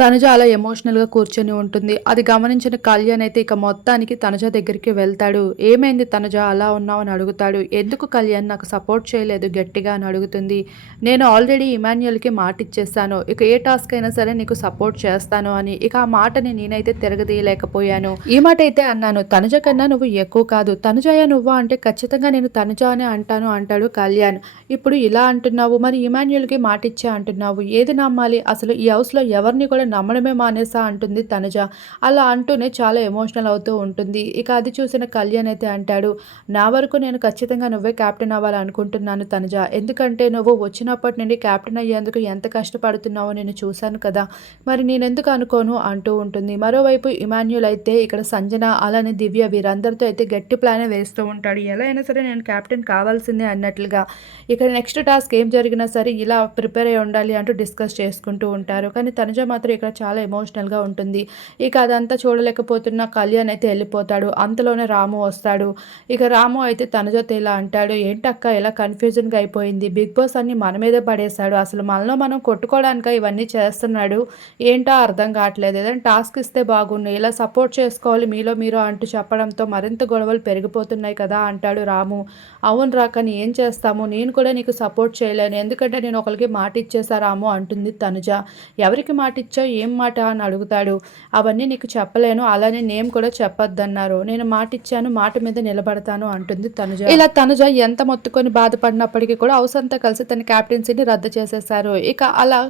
తనుజ అలా ఎమోషనల్గా కూర్చొని ఉంటుంది. అది గమనించిన కళ్యాణ్ అయితే ఇక మొత్తానికి తనుజ దగ్గరికి వెళ్తాడు. ఏమైంది తనుజ? అలా ఉన్నావు అని అడుగుతాడు. ఎందుకు కళ్యాణ్? నాకు సపోర్ట్ చేయలేదు గట్టిగా అని అడుగుతుంది. నేను ఆల్రెడీ ఇమాన్యుయల్కి మాట ఇచ్చేస్తాను ఇక ఏ టాస్క్ అయినా సరే నీకు సపోర్ట్ చేస్తాను అని. ఇక ఆ మాటని నేనైతే తిరగదీయలేకపోయాను. ఈ మాట అయితే అన్నాను. తనుజ కన్నా నువ్వు ఎక్కువ కాదు. తనుజయ నువ్వా అంటే ఖచ్చితంగా నేను తనుజ అనే అంటాను అంటాడు కళ్యాణ్. ఇప్పుడు ఇలా అంటున్నావు. మరి ఇమాన్యుయల్కి మాట ఇచ్చే అంటున్నావు. ఏది నమ్మాలి? అసలు ఈ హౌస్లో ఎవరిని కూడా నమ్మడమే మానేసా అంటుంది తనుజ. అలా అంటూనే చాలా ఎమోషనల్ అవుతూ ఉంటుంది. ఇక అది చూసిన కళ్యాణ్ అయితే అంటాడు నా వరకు నేను ఖచ్చితంగా నువ్వే క్యాప్టెన్ అవ్వాలనుకుంటున్నాను తనుజ. ఎందుకంటే నువ్వు వచ్చినప్పటి నుండి క్యాప్టెన్ అయ్యేందుకు ఎంత కష్టపడుతున్నావో నేను చూశాను కదా. మరి నేనెందుకు అనుకోను? అంటూ ఉంటుంది. మరోవైపు ఇమాన్యుల్ అయితే ఇక్కడ సంజన అలానే దివ్య వీరందరితో అయితే గట్టి ప్లానే వేస్తూ ఉంటాడు. ఎలా అయినా సరే నేను క్యాప్టెన్ కావాల్సిందే అన్నట్లుగా. ఇక్కడ నెక్స్ట్ టాస్క్ ఏం జరిగినా సరే ఇలా ప్రిపేర్ అయి ఉండాలి అంటూ డిస్కస్ చేసుకుంటూ ఉంటారు. కానీ తనుజ మాత్రం ఇక్కడ చాలా ఎమోషనల్గా ఉంటుంది. ఇక అదంతా చూడలేకపోతున్న కళ్యాణ్ అయితే వెళ్ళిపోతాడు. అంతలోనే రాము వస్తాడు. ఇక రాము అయితే తనుజతో ఇలా అంటాడు ఏంటక్క ఇలా కన్ఫ్యూజన్గా అయిపోయింది. బిగ్ బాస్ అన్ని మన మీద పడేశాడు. అసలు మనలో మనం కొట్టుకోవడానిక ఇవన్నీ చేస్తున్నాడు? ఏంటో అర్థం కావట్లేదు. ఏదైనా టాస్క్ ఇస్తే బాగుండు. ఇలా సపోర్ట్ చేసుకోవాలి మీలో మీరు అంటూ చెప్పడంతో మరింత గొడవలు పెరిగిపోతున్నాయి కదా అంటాడు రాము. అవును రా కానీ ఏం చేస్తాము? నేను కూడా నీకు సపోర్ట్ చేయలేను. ఎందుకంటే నేను ఒకరికి మాట ఇచ్చేసా రాము అంటుంది తనుజ. ఎవరికి మాట ఇచ్చా ఏం మాట అని అడుగుతాడు. అవన్నీ నీకు చెప్పలేను అలానే నేమ్ కూడా చెప్పొద్దన్నారు. నేను మాట ఇచ్చాను మాట మీద నిలబడతాను అంటుంది తనుజ. ఇలా తనుజ ఎంత మొత్తుకొని బాధపడినప్పటికీ కూడా అవసరంతో కలిసి తన క్యాప్టెన్సీని రద్దు చేసేశారు. ఇక అలా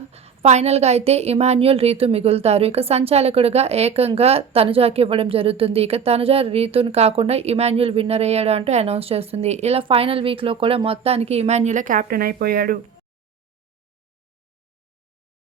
ఫైనల్గా అయితే ఇమాన్యుయల్ రీతు మిగులుతారు. ఇక సంచాలకుడిగా ఏకంగా తనుజాకి ఇవ్వడం జరుగుతుంది. ఇక తనుజ రీతుని కాకుండా ఇమాన్యుయల్ విన్నర్ అయ్యాడు అంటూ అనౌన్స్ చేస్తుంది. ఇలా ఫైనల్ వీక్లో కూడా మొత్తానికి ఇమాన్యులే క్యాప్టెన్ అయిపోయాడు.